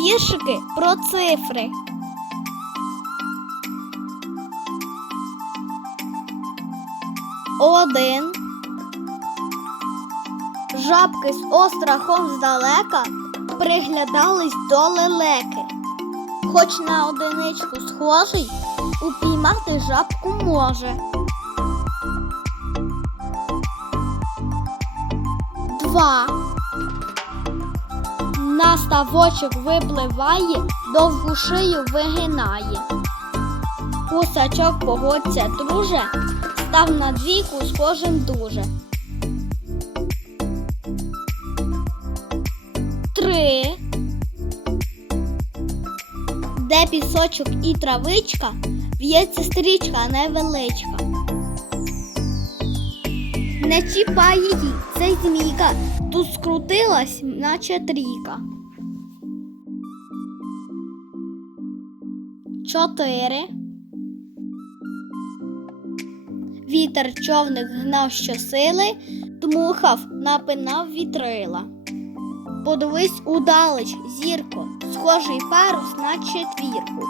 віршики про цифри. Один. Жабки з острахом здалека приглядались до лелеки. Хоч на одиничку схожий, упіймати жабку може. Два. На ставочок випливає, довгу шию вигинає. Кусачок погодься, друже, став на двійку схожим дуже. Три. Де пісочок і травичка, в'ється стрічка невеличка. Не чіпай її, це змійка, тут скрутилась, наче трійка. Чотири. Вітер човник гнав щосили, дмухав, напинав вітрила. Подивись удалеч, зірко, схожий парус на четвірку.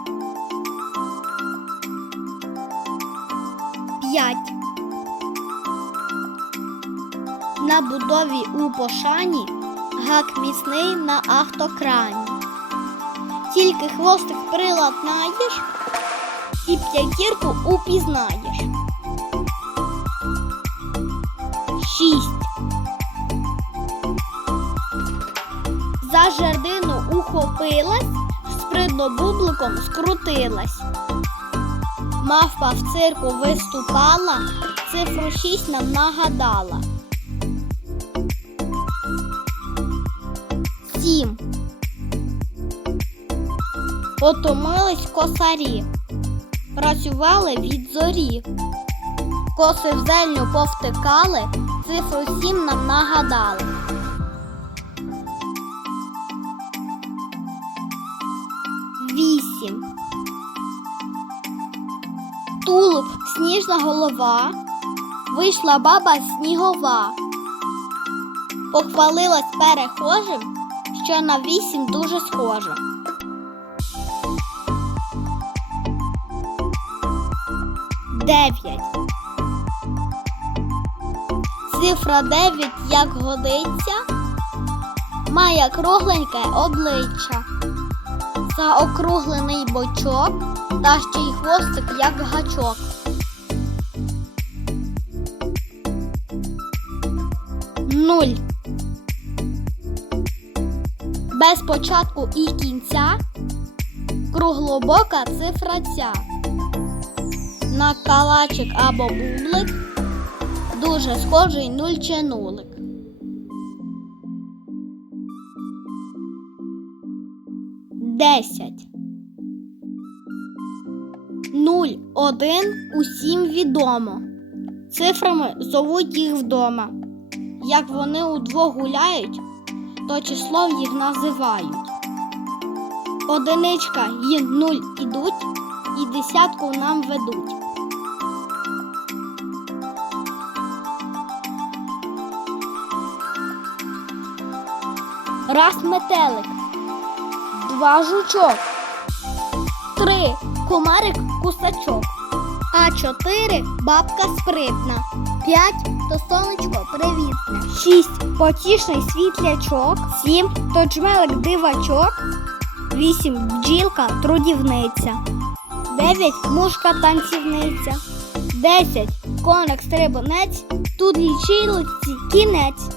П'ять. На будові у пошані гак міцний на автокрані. Тільки хвостик приладнаєш і п'ятірку упізнаєш. Шість. За жердину ухопилась, спритно бубликом скрутилась. Мавпа в цирку виступала, цифру шість нам нагадала. Сім. Потомились косарі, працювали від зорі. Коси в зельню повтикали, цифру сім нам нагадали. Вісім. Тулуб сніжна голова, вийшла баба снігова. Похвалилась перехожим, що на вісім дуже схоже. Дев'ять. Цифра дев'ять, як годиться, має кругленьке обличчя, заокруглений бочок та ще й хвостик, як гачок. Нуль. Без початку і кінця круглобока цифра ця. На калачик або бублик дуже схожий нуль чи нулик. Десять. Нуль, один усім відомо. Цифрами зовуть їх вдома. Як вони удвох гуляють, то числом їх називають. Одиничка і нуль ідуть, і десятку нам ведуть. Раз метелик, два жучок, три. Комарик кусачок, а чотири бабка спритна, п'ять то сонечко привітне, шість потішний світлячок, сім то джмелик дивачок, вісім бджілка трудівниця, дев'ять мушка танцівниця, десять коник стрибунець, тут лічилці кінець.